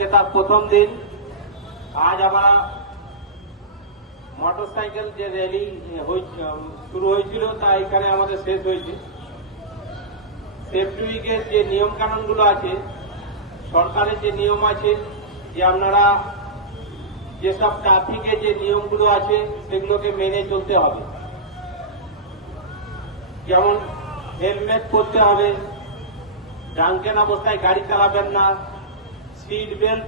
আজকে তার প্রথম দিন। আজ আমরা মোটরসাইকেল যে র্যালি শুরু হয়েছিল তা এখানে আমাদের শেষ হয়েছে। সেফটি উইকের যে নিয়ম কানুনগুলো আছে, সরকারের যে নিয়ম আছে, যে আপনারা যেসব ট্রাফিকের যে নিয়মগুলো আছে সেগুলোকে মেনে চলতে হবে। যেমন হেলমেট পরতে হবে, ড্রাঙ্কেন অবস্থায় গাড়ি চালাবেন না, সিট বেল্ট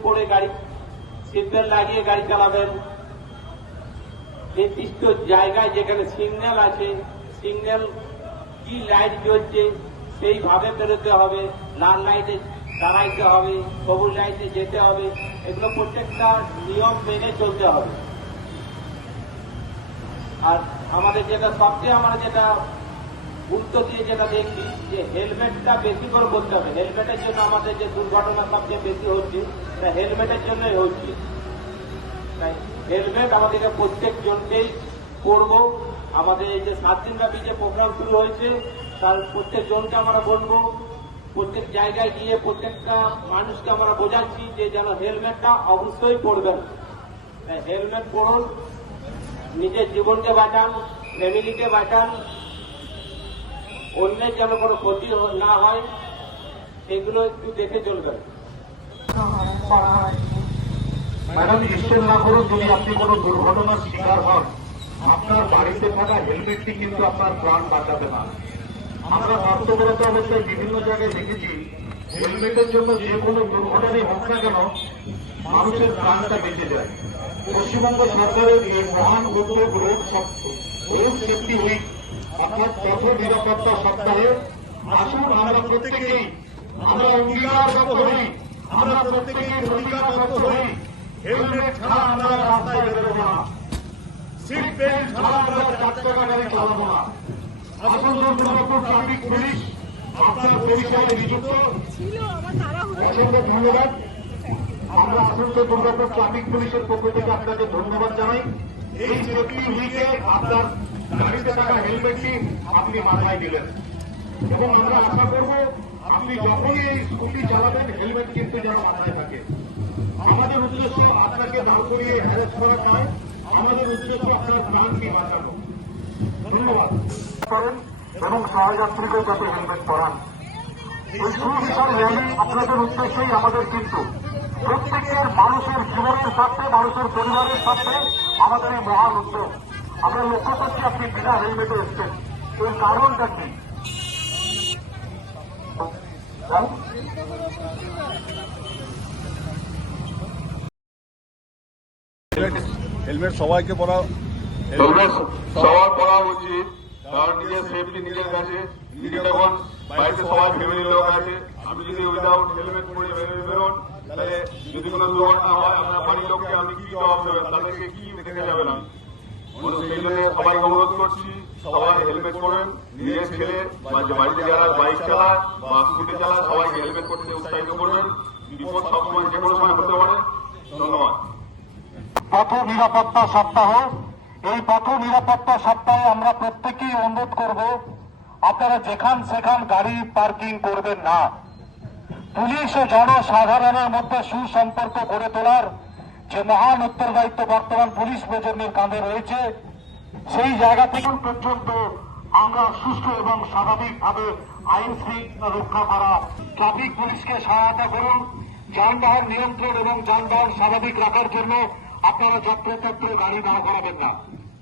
লাগিয়ে গাড়ি চালাবেন, নির্দিষ্ট জায়গায় যেখানে সিগন্যাল আছে, সিগন্যাল কি লাইট জ্বলছে সেইভাবে বেরোতে হবে, লাল লাইটে দাঁড়াইতে হবে, সবুজ লাইটে যেতে হবে, এগুলো প্রত্যেকটা নিয়ম মেনে চলতে হবে। আর আমাদের যেটা গুরুত্ব দিয়ে যেটা দেখছি যে হেলমেটটা বেশি করে বলতে হবে। হেলমেটের জন্য আমাদের যে দুর্ঘটনা সবচেয়ে বেশি হচ্ছে সেটা হেলমেটের জন্যই হচ্ছে। তাই হেলমেট আমাদেরকে প্রত্যেক জনকেই করবো। আমাদের এই যে 7 দিনব্যাপী যে প্রোগ্রাম শুরু হয়েছে তার প্রত্যেক জনকে আমরা বলবো, প্রত্যেক জায়গায় গিয়ে প্রত্যেকটা মানুষকে আমরা বোঝাচ্ছি যে যেন হেলমেটটা অবশ্যই পরবেন। হেলমেট পরুন, নিজের জীবনকে বাঁচান, ফ্যামিলিকে বাঁচান, অন্যের যেন কোনো ক্ষতি না হয় সেগুলো একটু দেখে চলবেন। ম্যাডাম, ঈশ্বর না করুন যদি আপনি কোনো দুর্ঘটনার শিকার হন, আপনার বাড়িতে থাকা হেলমেটটি কিন্তু আপনার প্রাণ বাঁচাবে না। আমরা কর্তব্যরত অবস্থায় বিভিন্ন জায়গায় দেখেছি হেলমেটের জন্য যে কোনো দুর্ঘটনাই হোক না কেন মানুষের প্রাণটা বেঁচে যায়। পশ্চিমবঙ্গ সরকারের এই মহান উদ্যোগ রোড সেফটি উইক অর্থাৎ পথ নিরাপত্তা সপ্তাহে আসুন আমরা প্রত্যেকেই আমরা অঙ্গীকারবদ্ধ হই, আমরা প্রত্যেকেই অঙ্গীকারবদ্ধ হই হেলমেট ছাড়া আমরা রাস্তায় বেরোবো না, সিট বেল্ট ছাড়া আমরা 4 চাকা গাড়ি চালাবো না। আসানসোল দুর্গাপুর ট্রাফিক পুলিশ আপনার পরিচয়ে নিযুক্ত, অসংখ্য ধন্যবাদ। আমরা আসানসোল দুর্গাপুর ট্রাফিক পুলিশের পক্ষ থেকে আপনাকে ধন্যবাদ জানাই। এই সেফটি উইকে আপনার গাড়িতে থাকা হেলমেটটি আপনি মাথায় দিলেন এবং আমরা আশা করব আপনি যখনই এই স্কুটি চালাবেন হেলমেট কিন্তু যেন মাথায় থাকে। আমাদের উদ্দেশ্য আপনাকে দাঁড় করিয়ে হ্যারাস করা নয়, আমাদের উদ্দেশ্য আপনার প্রাণকে বাঁচানো। ধন্যবাদ করেন এবং সহযাত্রীকেও যাতে হেলমেট পরান। এই সুবিশাল র্যালি আপনাদের উদ্দেশ্যেই আমাদের, কিন্তু প্রত্যেকের মানুষের জীবনের স্বার্থে, মানুষের পরিবারের স্বার্থে আমাদের এই মহান উদ্যোগ। আমরা লক্ষ্য করছি আপনি বিনা হেলমেটে এসছেন, এর কারণটা কি? হেলমেট সবাইকে পরা, হেলমেট সবার পরা উচিত, কারণ নিজের সেফটি নিজের কাছে। নিজে যখন বাড়িতে সবাই ফ্যামিলির লোক আছে, আপনি যদি উইদাউট হেলমেট পরে বেরোন তাহলে যদি কোনো দুর্ঘটনা হয় আপনার বাড়ির লোককে আপনি কি জবাব দেবেন, তাদেরকে কি দেখে যাবেন? আমি সেই জন্য সবাইকে অনুরোধ করছি সবাই হেলমেট পরেন। নিজের ছেলে বাড়িতে যারা বাইক চালায় বা স্কুটি চালায় সবাইকে হেলমেট পরতে উৎসাহিত করবেন। বিপদ সবসময় যে কোনো সময় হতে পারে। ধন্যবাদ। পথ নিরাপত্তা সপ্তাহ, এই পথ নিরাপত্তা সপ্তাহে আমরা প্রত্যেকেই অনুরোধ করব আপনারা যেখান সেখান গাড়ি পার্কিং করবেন না। পুলিশ ও জনসাধারণের মধ্যে সুসম্পর্ক গড়ে তোলার যে মহান উত্তরদায়িত্ব বর্তমান পুলিশ প্রজন্মের কাঁধে রয়েছে, সেই জায়গা থেকে পর্যন্ত আমরা সুষ্ঠু এবং স্বাভাবিকভাবে আইন শৃঙ্খলা রক্ষা করা। ট্রাফিক পুলিশকে সহায়তা করুন, যানবাহন নিয়ন্ত্রণ এবং যানবাহন স্বাভাবিক রাখার জন্য আপনারা যত্রতত্র গাড়ি দাঁড় করাবেন না।